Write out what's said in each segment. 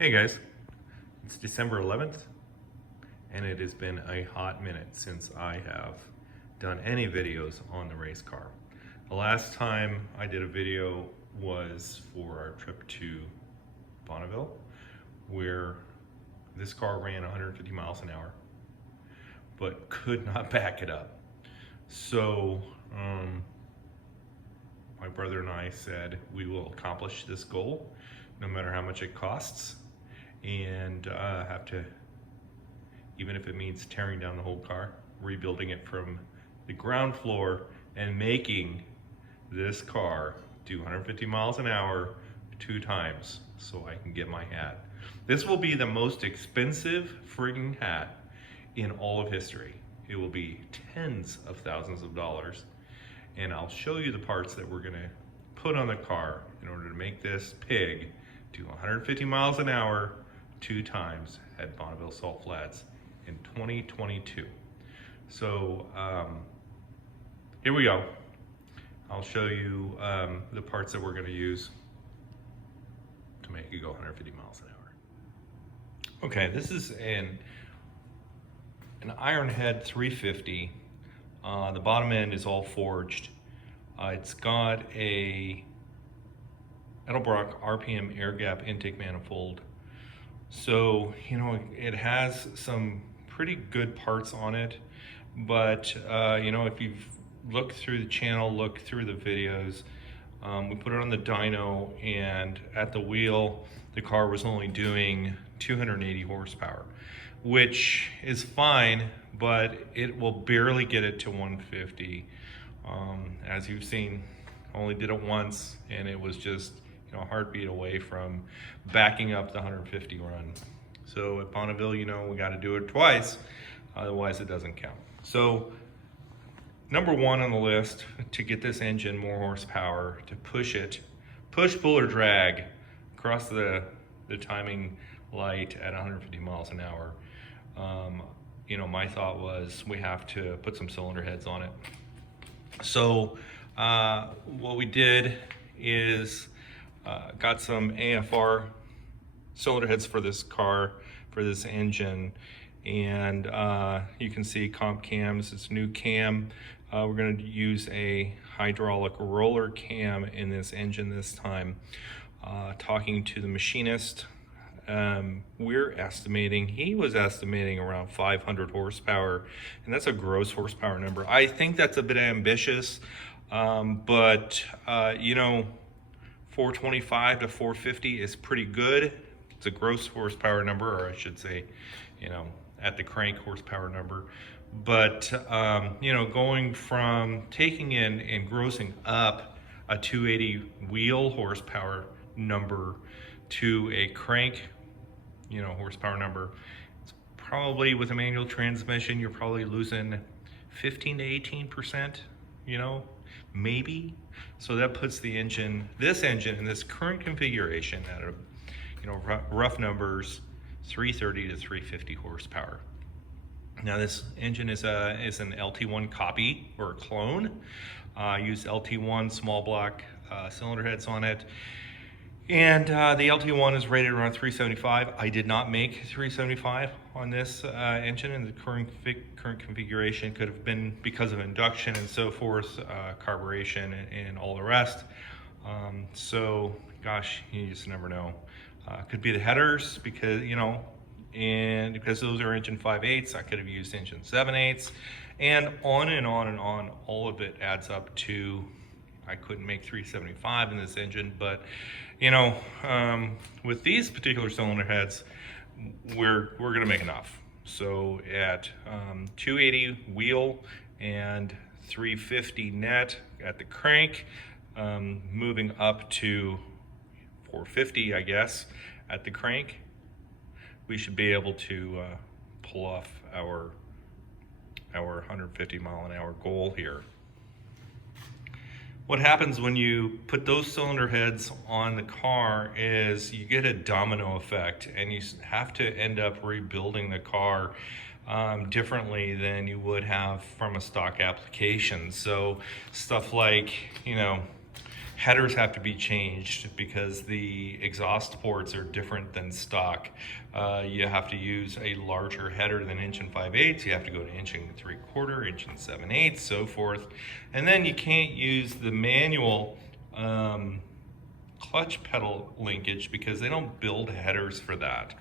Hey guys, it's December 11th and it has been a hot minute since I have done any videos on the race car. The last time I did a video was for our trip to Bonneville, where this car ran 150 miles an hour but could not back it up. So my brother and I said we will accomplish this goal no matter how much it costs, and have to, even if it means tearing down the whole car, rebuilding it from the ground floor and making this car do 150 miles an hour 2 times so I can get my hat. This will be the most expensive frigging hat in all of history. It will be tens of thousands of dollars, and I'll show you the parts that we're gonna put on the car in order to make this pig do 150 miles an hour 2 times at Bonneville Salt Flats in 2022. So here we go. I'll show you the parts that we're going to use to make it go 150 miles an hour. Okay, this is an iron head 350. The bottom end is all forged. It's got a Edelbrock RPM air gap intake manifold. So, you know, it has some pretty good parts on it, but you know, if you've looked through the channel, looked through the videos, we put it on the dyno, and at the wheel, the car was only doing 280 horsepower, which is fine, but it will barely get it to 150. As you've seen, only did it once, and it was just, you know, a heartbeat away from backing up the 150 run. So at Bonneville, you know, we got to do it twice, otherwise it doesn't count. So number 1 on the list to get this engine more horsepower, to push it, push, pull, or drag across the timing light at 150 miles an hour. You know, my thought was we have to put some cylinder heads on it. So what we did is got some AFR cylinder heads for this car, for this engine, and you can see comp cams. It's new cam. We're going to use a hydraulic roller cam in this engine this time. Talking to the machinist, we're estimating, he was estimating around 500 horsepower, and that's a gross horsepower number. I think that's a bit ambitious, but you know, 425 to 450 is pretty good. It's a gross horsepower number, or I should say, you know, at the crank horsepower number. But you know, going from taking in and grossing up a 280 wheel horsepower number to a crank, you know, horsepower number, it's probably, with a manual transmission, you're probably losing 15 to 18%, you know, maybe. So that puts the engine, this engine in this current configuration at a, you know, rough numbers, 330 to 350 horsepower. Now this engine is an LT1 copy or a clone. I used LT1 small block cylinder heads on it, and the LT1 is rated around 375. I did not make 375 on this engine in the current configuration. Could have been because of induction and so forth, carburation and all the rest. So gosh, you just never know. Could be the headers, because, you know, and because those are engine 5/8, I could have used engine 7/8, and on and on and on. All of it adds up to, I couldn't make 375 in this engine, but you know, with these particular cylinder heads, we're gonna make enough. So at 280 wheel and 350 net at the crank, moving up to 450, I guess, at the crank, we should be able to pull off our 150 mile an hour goal here. What happens when you put those cylinder heads on the car is you get a domino effect, and you have to end up rebuilding the car differently than you would have from a stock application. So stuff like, you know, headers have to be changed because the exhaust ports are different than stock. You have to use a larger header than 1.5/8. You have to go to 1.75, 1.7/8, so forth. And then you can't use the manual clutch pedal linkage because they don't build headers for that.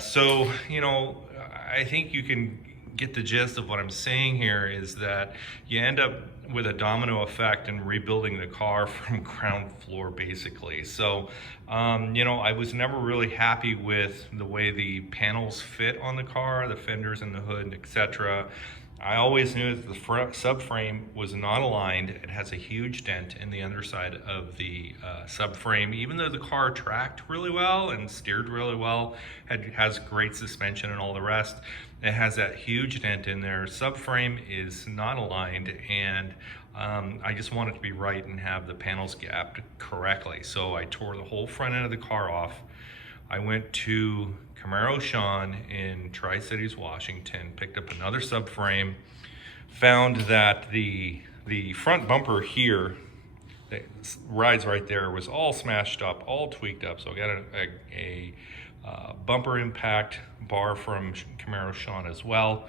So, you know, I think you can get the gist of what I'm saying here is that you end up with a domino effect and rebuilding the car from ground floor basically. So, you know, I was never really happy with the way the panels fit on the car, the fenders and the hood, etc. I always knew that the subframe was not aligned. It has a huge dent in the underside of the subframe, even though the car tracked really well and steered really well, has great suspension and all the rest. It has that huge dent in there. Subframe is not aligned, and I just wanted to be right and have the panels gapped correctly. So I tore the whole front end of the car off. I went to Camaro Sean in Tri-Cities, Washington, picked up another subframe, found that the front bumper here that rides right there was all smashed up, all tweaked up. So I got a bumper impact bar from Camaro Sean as well.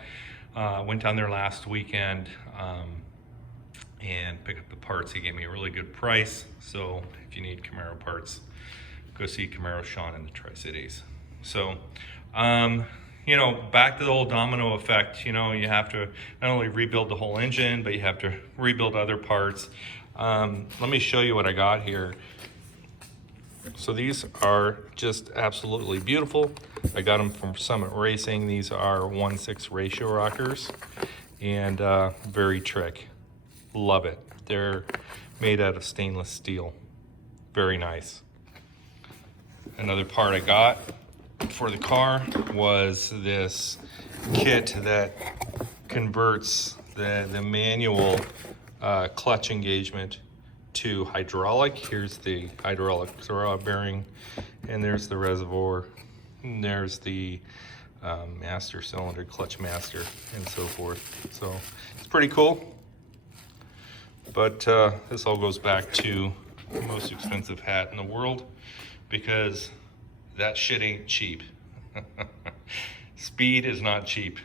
Went down there last weekend and picked up the parts. He gave me a really good price. So if you need Camaro parts, go see Camaro Sean in the Tri-Cities. So, you know, back to the whole domino effect. You know, you have to not only rebuild the whole engine, but you have to rebuild other parts. Let me show you what I got here. So these are just absolutely beautiful. I got them from Summit Racing. These are 1/6 ratio rockers and very trick. Love it. They're made out of stainless steel. Very nice. Another part I got for the car was this kit that converts the manual clutch engagement to hydraulic. Here's the hydraulic throwout bearing, and there's the reservoir, and there's the master cylinder, clutch master, and so forth. So it's pretty cool. But this all goes back to the most expensive hat in the world, because that shit ain't cheap. Speed is not cheap.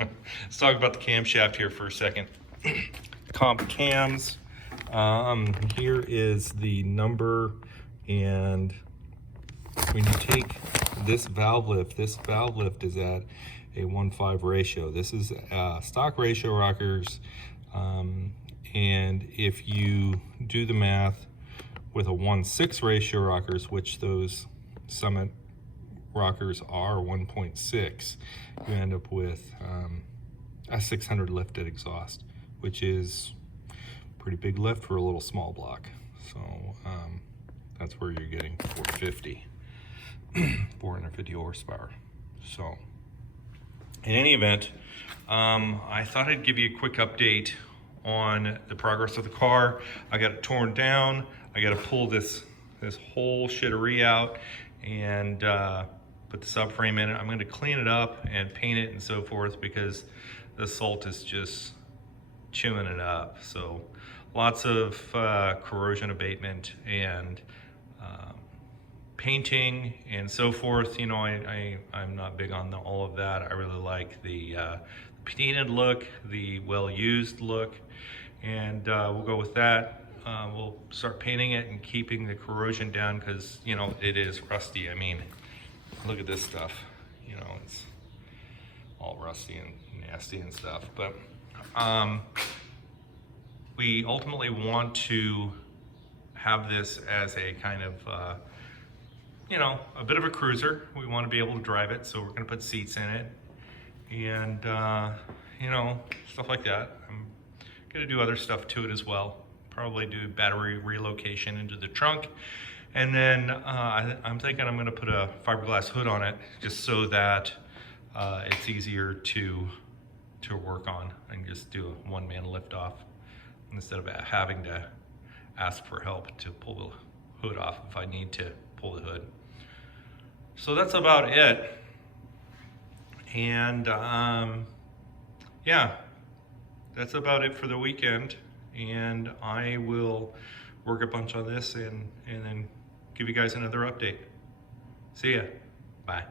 Let's talk about the camshaft here for a second. Comp cams. Here is the number, and when you take this valve lift is at a 1:5 ratio. This is stock ratio rockers, and if you do the math with a 1/6 ratio rockers, which those Summit rockers are 1.6, you end up with a 600 lifted exhaust, which is pretty big lift for a little small block. So that's where you're getting 450 horsepower. So in any event, I thought I'd give you a quick update on the progress of the car. I got it torn down. I got to pull this whole shittery out and put the subframe in it. I'm going to clean it up and paint it and so forth, because the salt is just chewing it up. So lots of corrosion abatement and painting and so forth. You know, I'm not big on all of that. I really like the patinted look, the well-used look, and we'll go with that. We'll start painting it and keeping the corrosion down, because, you know, it is rusty. I mean, look at this stuff. You know, it's all rusty and nasty and stuff. But we ultimately want to have this as a kind of, you know, a bit of a cruiser. We want to be able to drive it, so we're going to put seats in it and, you know, stuff like that. I'm going to do other stuff to it as well. Probably do battery relocation into the trunk. And then I'm thinking I'm going to put a fiberglass hood on it, just so that it's easier to work on, and just do a one-man lift off instead of having to ask for help to pull the hood off if I need to pull the hood. So that's about it. And yeah, that's about it for the weekend. And I will work a bunch on this and then give you guys another update. See ya. Bye.